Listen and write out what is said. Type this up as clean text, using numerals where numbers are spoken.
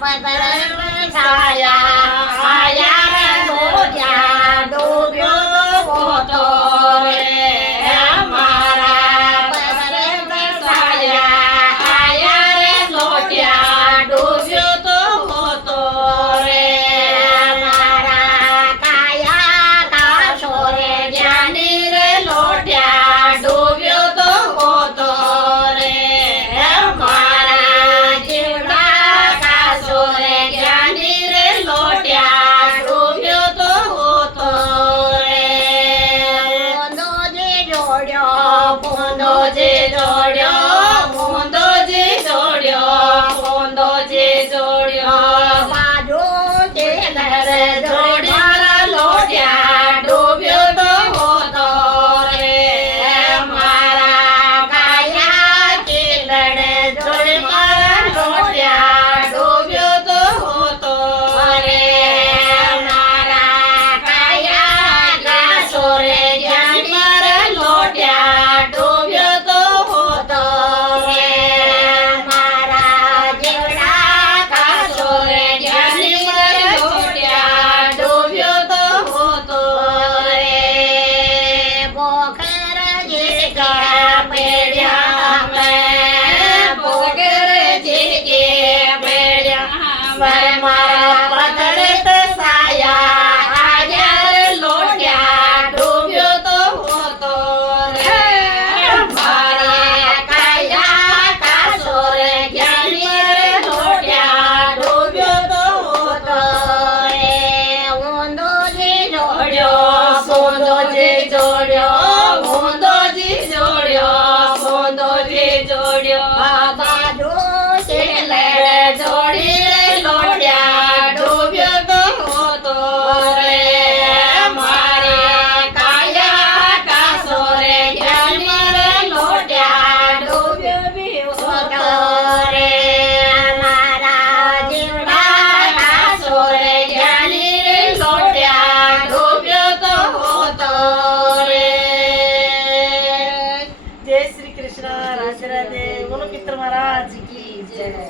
પતર છાયા આયા રે લોઢિયા ડૂબ્યો હોતો રે મારા પતર છાયા આયા રે લોઢિયા ડૂબ્યો તો હોતો રે મારા કાયા કાશો રે જ્ઞાની રે લોઢિયા ડૂબ્યો તો હોતો રે મારા જીવડા કાશો રે જ્ઞાની રે લોઢિયા ડૂબ્યો તો હોતો રે પોંદો જે જોડ્યો પોંદો જે જોડ્યો પોંદો જે જોડ્યો બાજુ તે રે જોડ્યા લોઢિયા ડૂબ્યો તો હોતો રે મારા કાયા કે લડે જોડે મારા લોઢિયા ડૂબ્યો તો હોતો રે મારા કાયા કાશો રે જ્ઞાની મારા લોઢિયા ડૂબ્યો તો હોતો રે મારા જીવડા કાશો રે જ્ઞાની મારા લોઢિયા ડૂબ્યો તો હોતો રે પોખર જે કળા પેડ્યા મેં પોખર જે કે પેડ્યા મારા પતર સાયા આયા રે લોઢિયા ડૂબ્યો તો હોતો રે મારા કાયા કાશો રે જ્ઞાની રે લોઢિયા ડૂબ્યો તો હોતો રે ઊંધો જે જોડ્યો સોંદો જે જોડ્યો ઊંધો જે જોડ્યો સોંદો જે જોડ્યો બાજુ છે લડે જોડી રે લોઢિયા ડૂબ્યો તો હોતો રે મારા કાયા કાશો રે જ્ઞાની રે લોઢિયા ડૂબ્યો બી હોતો રે મારા જીવડા કાશો રે જ્ઞાની રે લોઢિયા ડૂબ્યો તો હોતો રે જય શ્રી કૃષ્ણ રાધે રાધે બોલો મિત્ર મહારાજ કી જય